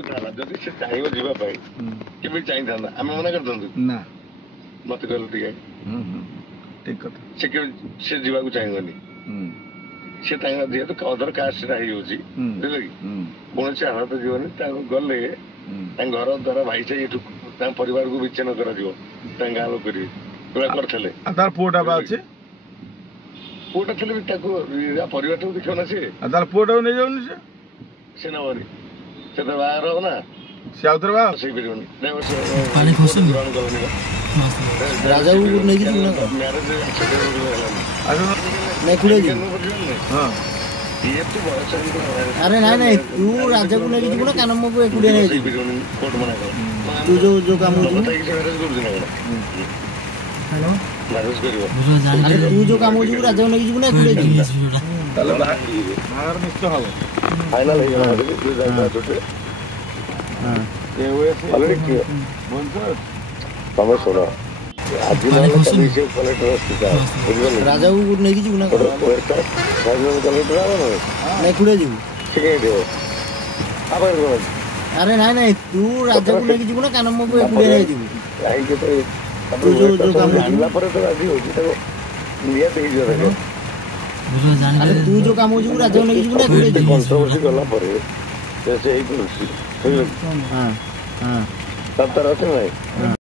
କଥା ହେଲା ଯଦି ସେ ଚାହିଁବ ଯିବା ପାଇଁ କେମିତି ଚାହିଁଥାନ୍ତା ଆମେ ମନା କରିଥାନ୍ତୁ ନା ମତେ କହିଲେ ଟିକେ ଠିକ କଥା ସେ ଯିବାକୁ ଚାହିଁବନି ସେ ତାଙ୍କ ଯେହେତୁ ଅଦର କାଷ୍ଟଟା ହେଇଯାଉଛି ବୁଝିଲ କି କୌଣସି ଆହତ ଯିବନି ତାଙ୍କୁ ଗଲେ ତାଙ୍କ ଘର ଦ୍ୱାର ଭାଇଚାଇ ଏଠୁ ତାଙ୍କ ପରିବାରକୁ ବିଚ୍ଛିନ୍ନ କରାଯିବ ତାଙ୍କ ଗାଁ ଲୋକ କରିବେ ପୁରା କରିଥିଲେ ତାର ପୁଅଟା ବା ଅଛି ପୁଅଟା ଥିଲେ ବି ତାକୁ ପରିବାରଟାକୁ ଦେଖିବ ନା ସିଏ ତାର ପୁଅଟାକୁ ନେଇଯାଉନି ସେ ନବନି ସେ ତ ବାହାଘର ହବ ନା ସେ ଆଉଥରେ ବାହା ହେଇପାରିବନି ଗ୍ରହଣ କଲନି ରାଜାକୁ ନେଇକି ଯିବୁ ନା ମ୍ୟାରେଜ ଆରେ ନାଇଁ ନାଇଁ ତୁ ରାଜାକୁ ନେଇକି ଯିବୁ ନା କାନମକୁ ଏକୁଟିଆ ନେଇକି କୋର୍ଟ ମନା କର ତୁ ଯୋଉ କାମ ମ୍ୟାରେଜ କରୁଛୁ ନା ହ୍ୟାଲୋ ମ୍ୟାରେଜ କରିବ ଆରେ ତୁ ଯୋଉ କାମକୁ ଯିବୁ ରାଜାକୁ ନେଇକି ଯିବୁ ନା ଏକୁଟିଆ ଯିବୁ ତାହେଲେ ବାହାଘର ନିଶ୍ଚୟ ହବ ଫାଇନାଲ ହେଇଗଲା ତମେ ଶୁଣ ଆଜି ନହେଲେ କାଲି ସେ କଲେକ୍ଟର ବୁଝିପାରିଲେ ରାଜାକୁ ନେଇକି ଯିବୁ ନା କଲେକ୍ଟର ହବ ନା ଏକୁଟିଆ ଯିବୁ ସେ କେମିତି ହବ ଆରେ ନାଇଁ ନାଇଁ ତୁ ରାଜାକୁ ନେଇକି ଯିବୁ ନା କାନମକୁ ଏକୁଟିଆ ନେଇକି ଯିବୁ କାହିଁକି ଜାଣିଲା ପରେ ତ ରାଜି ହଉଛି ତାକୁ ନିହାତି ହେଇଯିବ ଆରେ ତୁ ଯୋଉ କାମକୁ ଯିବୁ ରାଜାକୁ ନେଇକି ଯିବୁ ନା ଏକୁଟିଆ ଯିବୁ କଣ୍ଟ୍ରୋଭର୍ସି ଗଲା ପରେ ସେ ହେଇପାରୁଛି ତାର ଅଛି ନାଇଁ